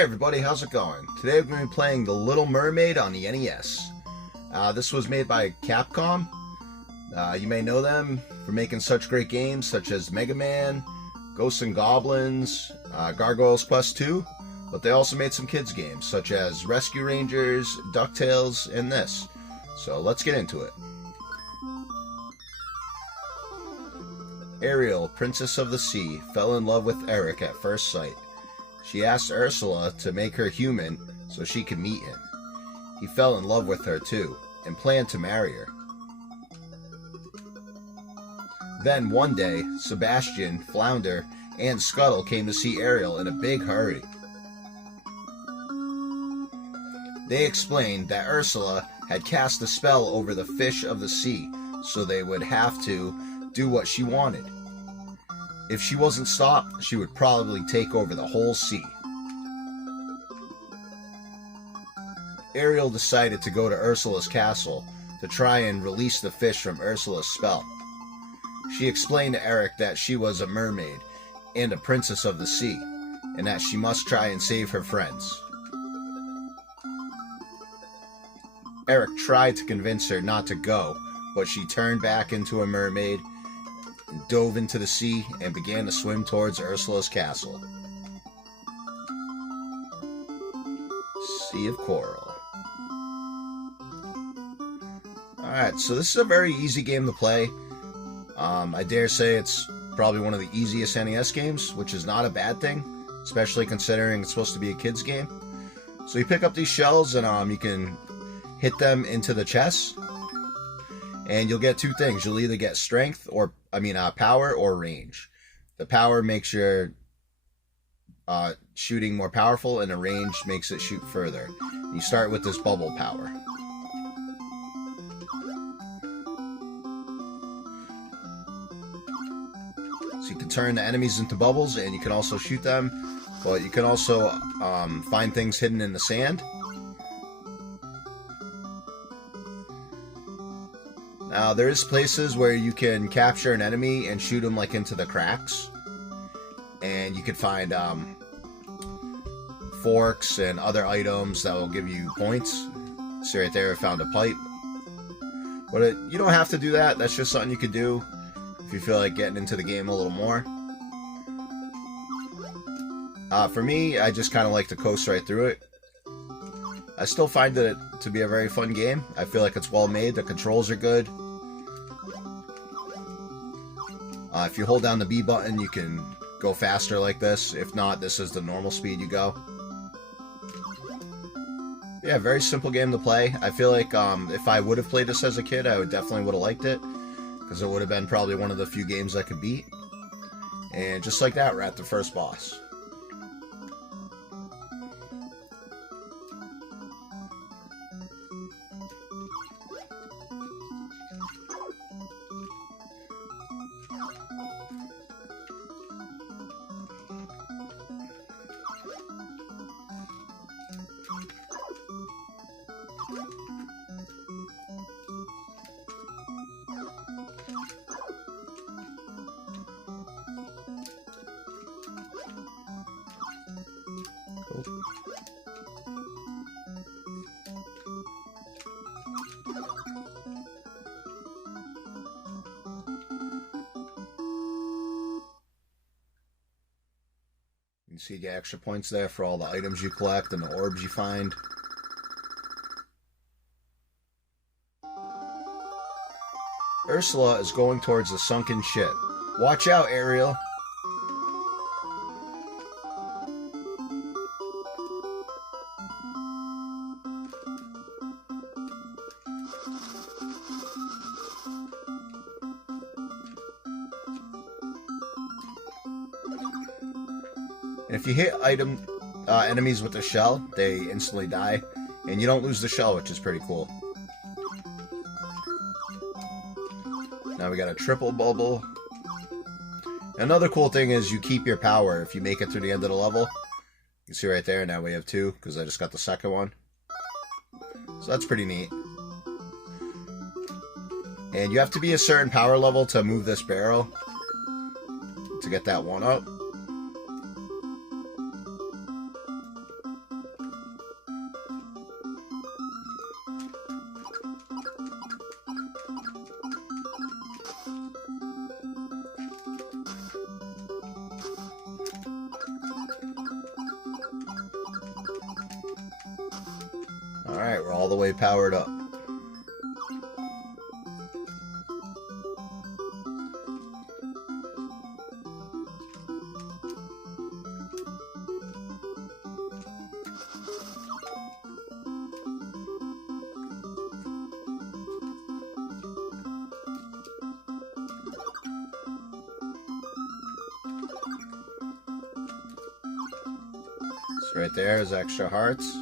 Hey everybody, how's it going? Today we're going to be playing The Little Mermaid on the NES. This was made by Capcom. You may know them for making such great games such as Mega Man, Ghosts and Goblins, Gargoyles Quest 2, but they also made some kids games such as Rescue Rangers, DuckTales, and this. So let's get into it. Ariel, Princess of the Sea, fell in love with Eric at first sight. She asked Ursula to make her human so she could meet him. He fell in love with her too, and planned to marry her. Then one day, Sebastian, Flounder, and Scuttle came to see Ariel in a big hurry. They explained that Ursula had cast a spell over the fish of the sea, so they would have to do what she wanted. If she wasn't stopped, she would probably take over the whole sea. Ariel decided to go to Ursula's castle to try and release the fish from Ursula's spell. She explained to Eric that she was a mermaid and a princess of the sea, and that she must try and save her friends. Eric tried to convince her not to go, but she turned back into a mermaid, dove into the sea, and began to swim towards Ursula's castle. Sea of Coral. Alright, so this is a very easy game to play. I dare say it's probably one of the easiest NES games, which is not a bad thing, especially considering it's supposed to be a kid's game. So you pick up these shells and you can hit them into the chest, and you'll get two things. You'll either get strength or, power or range. The power makes your shooting more powerful, and the range makes it shoot further. You start with this bubble power. So you can turn the enemies into bubbles, and you can also shoot them, but you can also find things hidden in the sand. Now, there is places where you can capture an enemy and shoot them like into the cracks. And you can find forks and other items that will give you points. See right there, I found a pipe. But you don't have to do that. That's just something you could do if you feel like getting into the game a little more. For me, I just kind of like to coast right through it. I still find it to be a very fun game. I feel like it's well made. The controls are good. If you hold down the B button, you can go faster like this. If not, this is the normal speed you go. Yeah, very simple game to play. I feel like if I would have played this as a kid, I definitely would have liked it, because it would have been probably one of the few games I could beat. And just like that, we're at the first boss. You can see you get extra points there for all the items you collect and the orbs you find. Ursula is going towards the sunken ship. Watch out, Ariel! If you hit enemies with the shell, they instantly die, and you don't lose the shell, which is pretty cool. Now we got a triple bubble. Another cool thing is you keep your power if you make it through the end of the level. You can see right there, now we have two, because I just got the second one. So that's pretty neat. And you have to be a certain power level to move this barrel to get that one up. Alright, we're all the way powered up. So right there is extra hearts.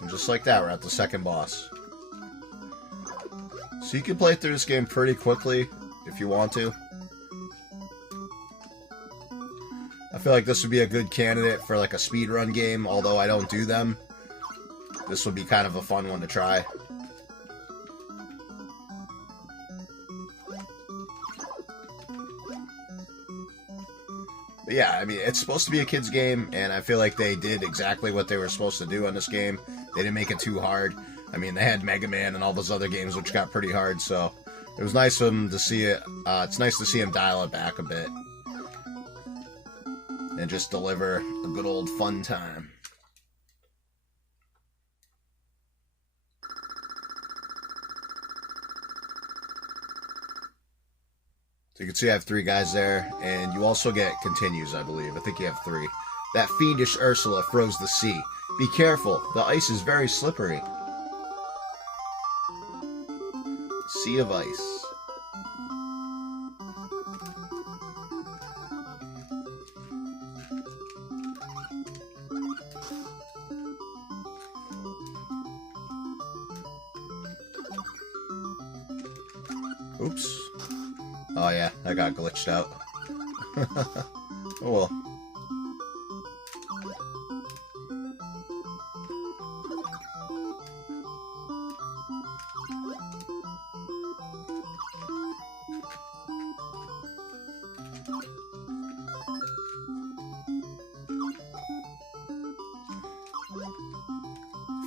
And just like that, we're at the second boss. So you can play through this game pretty quickly if you want to. I feel like this would be a good candidate for like a speedrun game, although I don't do them. This would be kind of a fun one to try. But yeah, I mean, it's supposed to be a kid's game, and I feel like they did exactly what they were supposed to do on this game. They didn't make it too hard. I mean, they had Mega Man and all those other games, which got pretty hard, so it was nice of them to see it. It's nice to see him dial it back a bit and just deliver a good old fun time. So you can see I have 3 guys there, and you also get continues, I believe. I think you have 3. That fiendish Ursula froze the sea. Be careful, the ice is very slippery. Sea of ice. Oops. Oh yeah, I got glitched out. Oh well.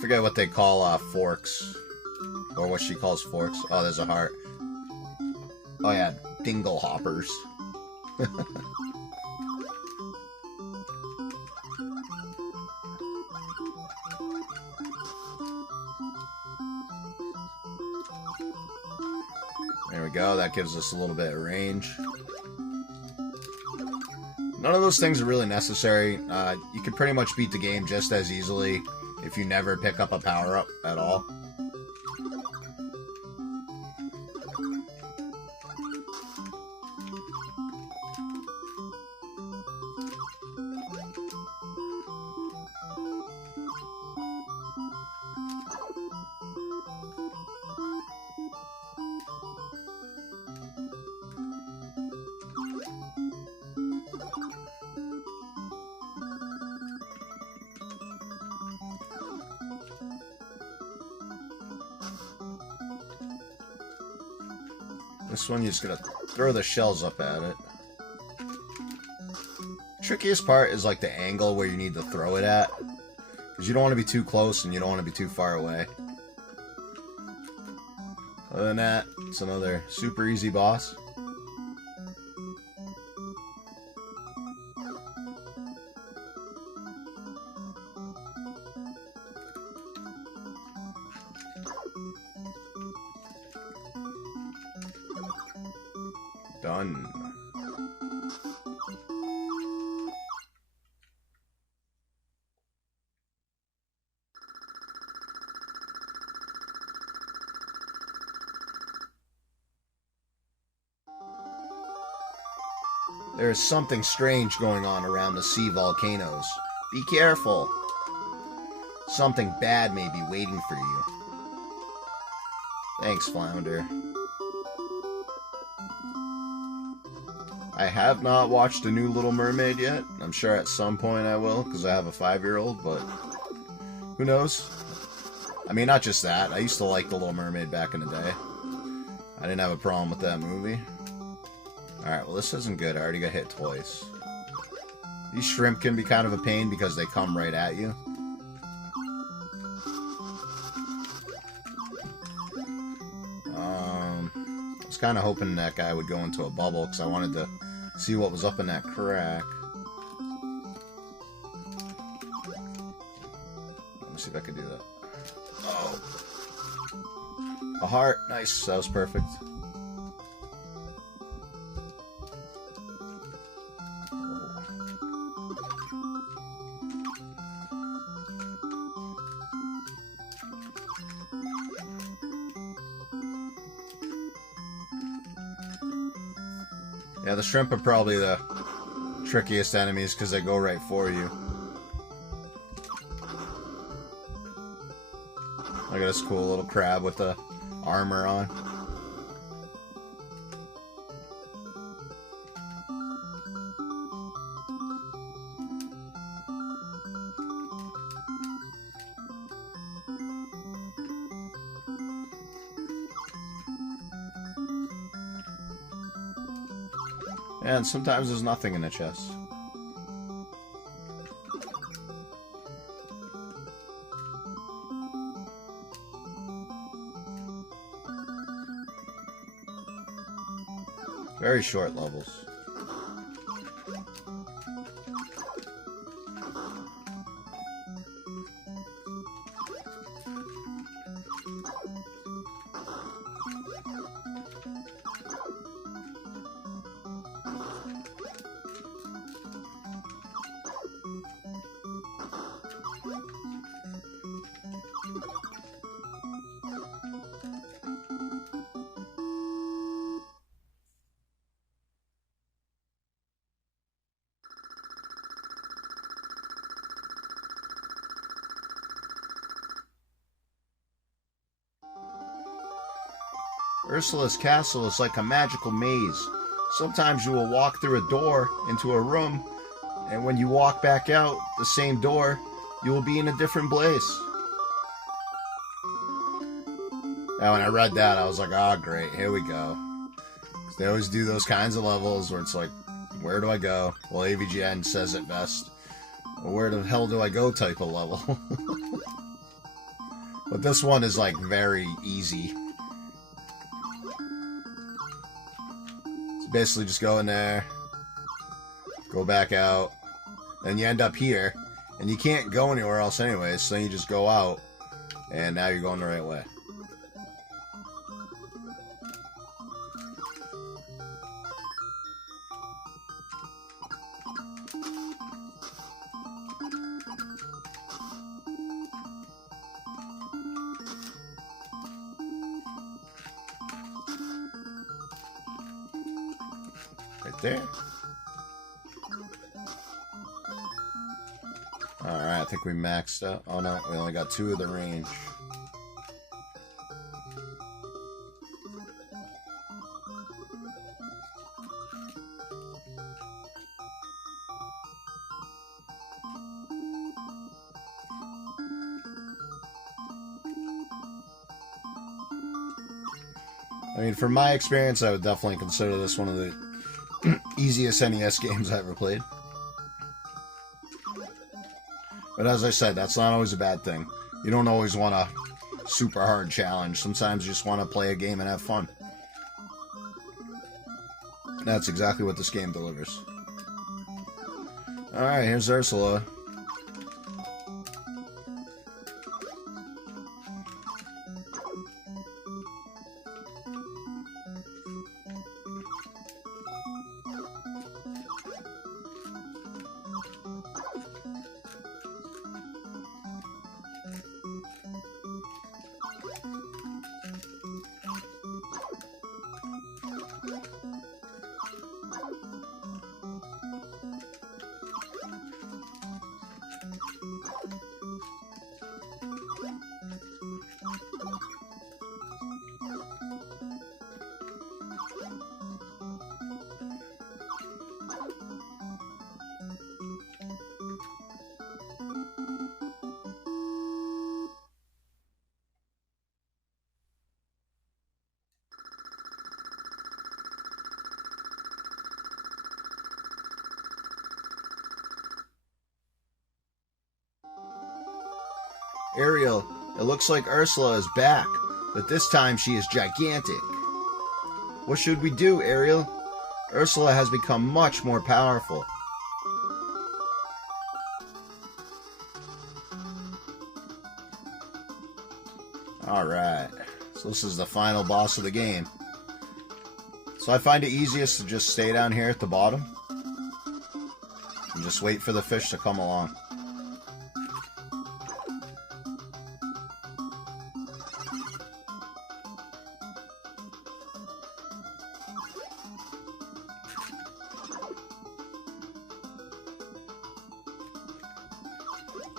Forget what they call forks. Or what she calls forks. Oh, there's a heart. Oh yeah, dingle hoppers. There we go, that gives us a little bit of range. None of those things are really necessary. You can pretty much beat the game just as easily if you never pick up a power-up at all. This one, you're just gonna throw the shells up at it. Trickiest part is like the angle where you need to throw it at, because you don't want to be too close and you don't want to be too far away. Other than that, it's another super easy boss. Done. There is something strange going on around the sea volcanoes. Be careful. Something bad may be waiting for you. Thanks, Flounder. I have not watched the new Little Mermaid yet. I'm sure at some point I will, because I have a 5-year-old, but who knows? I mean, not just that. I used to like The Little Mermaid back in the day. I didn't have a problem with that movie. Alright, well this isn't good. I already got hit twice. These shrimp can be kind of a pain because they come right at you. I was kind of hoping that guy would go into a bubble because I wanted to See what was up in that crack. Let me see if I can do that. Oh! A heart. Nice. That was perfect. Yeah, the shrimp are probably the trickiest enemies because they go right for you. Look at this cool little crab with the armor on. And sometimes there's nothing in the chest. Very short levels. Ursula's castle is like a magical maze. Sometimes you will walk through a door into a room, and when you walk back out the same door, you will be in a different place. Now, when I read that, I was like, oh, great, here we go. 'Cause they always do those kinds of levels where it's like, where do I go? Well, AVGN says it best. Where the hell do I go type of level. But this one is like very easy. Basically just go in there, go back out, and you end up here, and you can't go anywhere else anyways, so you just go out, and now you're going the right way. Right there. Alright, I think we maxed out. Oh no, we only got 2 of the range. I mean, from my experience, I would definitely consider this one of the easiest NES games I ever played. But as I said, that's not always a bad thing. You don't always want a super hard challenge. Sometimes you just want to play a game and have fun. That's exactly what this game delivers. Alright, here's Ursula. Ariel, it looks like Ursula is back, but this time she is gigantic. What should we do, Ariel? Ursula has become much more powerful. Alright, so this is the final boss of the game. So I find it easiest to just stay down here at the bottom and just wait for the fish to come along.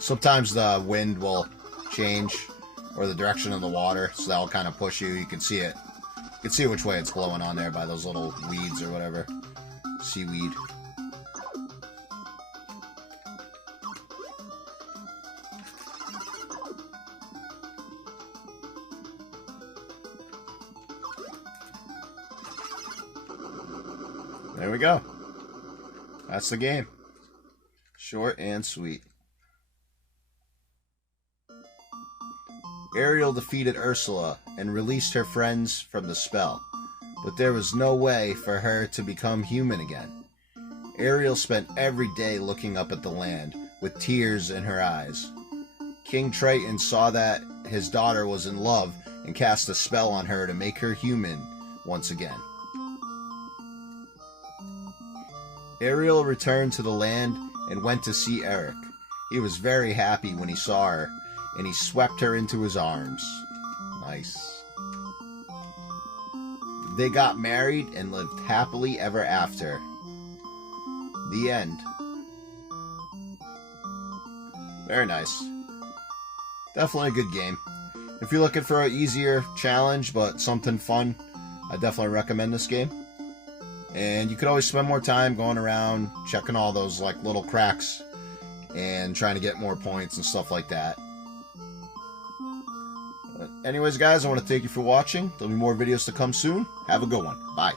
Sometimes the wind will change, or the direction of the water, so that'll kind of push you. You can see it. You can see which way it's blowing on there by those little weeds or whatever. Seaweed. There we go. That's the game. Short and sweet. Ariel defeated Ursula and released her friends from the spell, but there was no way for her to become human again. Ariel spent every day looking up at the land, with tears in her eyes. King Triton saw that his daughter was in love and cast a spell on her to make her human once again. Ariel returned to the land and went to see Eric. He was very happy when he saw her, and he swept her into his arms. Nice. They got married and lived happily ever after. The end. Very nice. Definitely a good game. If you're looking for an easier challenge, but something fun, I definitely recommend this game. And you could always spend more time going around, checking all those like little cracks, and trying to get more points and stuff like that. Anyways, guys, I want to thank you for watching. There'll be more videos to come soon. Have a good one. Bye.